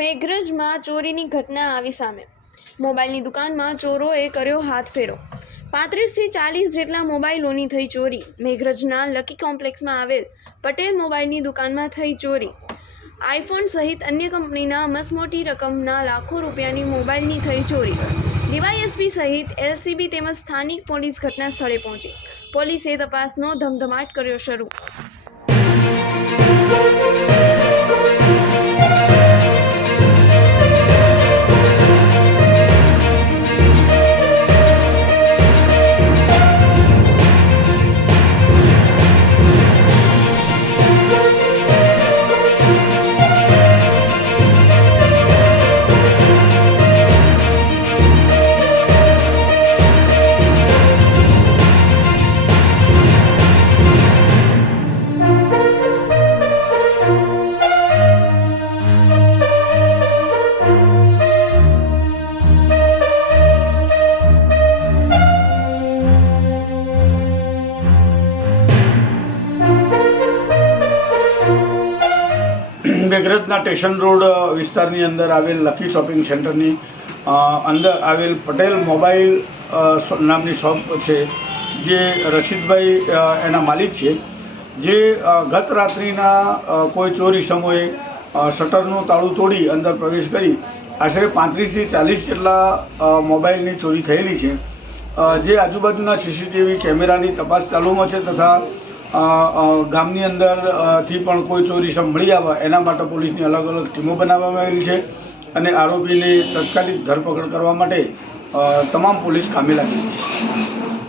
મેઘરજમાં ચોરીની ઘટના આવી સામે. મોબાઈલની દુકાનમાં ચોરોએ કર્યો હાથફેરો પાંત્રીસથી ચાલીસ જેટલા મોબાઈલોની થઈ ચોરી. મેઘરજના લકી કોમ્પ્લેક્સમાં આવેલ પટેલ મોબાઈલની દુકાનમાં થઈ ચોરી. આઈફોન સહિત અન્ય કંપનીના મસમોટી રકમના લાખો રૂપિયાની મોબાઈલની થઈ ચોરી. ડીવાયએસપી સહિત એલસીબી તેમજ સ્થાનિક પોલીસ ઘટના સ્થળે પહોંચી. પોલીસે તપાસનો ધમધમાટ કર્યો શરૂ. મેઘરજના સ્ટેશન રોડ વિસ્તારની અંદર આવેલ લકી શોપિંગ સેન્ટરની અંદર આવેલ પટેલ મોબાઈલ નામની શોપ છે, જે રશીદભાઈ એના માલિક છે, જે ગત રાત્રિના કોઈ ચોરી સમયે શટરનું તાળું તોડી અંદર પ્રવેશ કરી, આશરે પાંત્રીસથી ચાલીસ જેટલા મોબાઈલની ચોરી થયેલી છે જે આજુબાજુના સીસીટીવી કેમેરાની તપાસ ચાલુમાં છે તથા ગામની અંદરથી પણ કોઈ ચોરી સમ મળી આવે, એના માટે પોલીસની અલગ અલગ ટીમો બનાવવામાં આવેલી છે અને આરોપીની તત્કાલિક ધરપકડ કરવા માટે તમામ પોલીસ કામે લાગેલી છે.